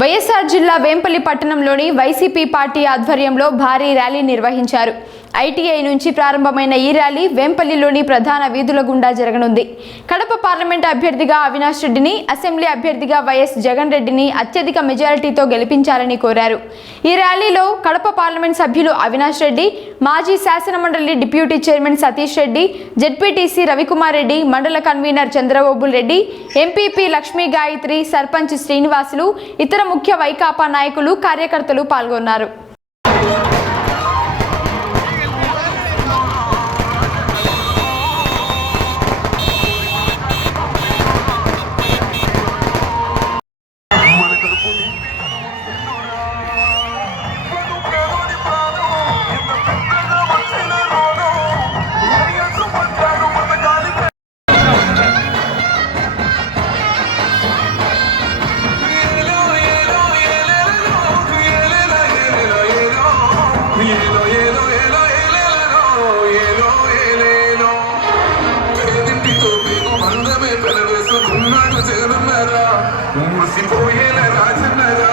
వైఎస్ఆర్ జిల్లా వేంపల్లి పట్టణంలోని YCP party ఆధ్వర్యంలో భారీ ర్యాలీ నిర్వహించారు. ఐటీఐ నుంచి ప్రారంభమైన ఈ ర్యాలీ వేంపల్లిలోని ప్రధాన వీధుల గుండా జరగనుంది. కడప పార్లమెంట్ అభ్యర్థిగా అవినాష్ రెడ్డిని అసెంబ్లీ అభ్యర్థిగా వైఎస్ జగన్ రెడ్డిని అత్యధిక మెజారిటీతో గెలిపించాలని కోరారు. ఈ ర్యాలీలో కడప పార్లమెంట్ సభ్యులు అవినాష్ రెడ్డి మాజీ శాసనమండలి deputy chairman Satish Reddy ZPTC Ravikumar Reddy మండల కన్వీనర్ చంద్రబాబుల్ రెడ్డి ఎంపీపీ లక్ష్మీ గాయత్రి సర్పంచ్ శ్రీనివాసులు ఇతర ముఖ్య వైకాపా నాయకులు కార్యకర్తలు పాల్గొన్నారు. ఏలో ఏలో ఏలో ఏలేలో ఏలో ఏలేలో పేదింటితో పేగు బంధమే పెనవేసుకున్నాడు జగనన్నారా. ముసిపోయేల రాజన్నారా.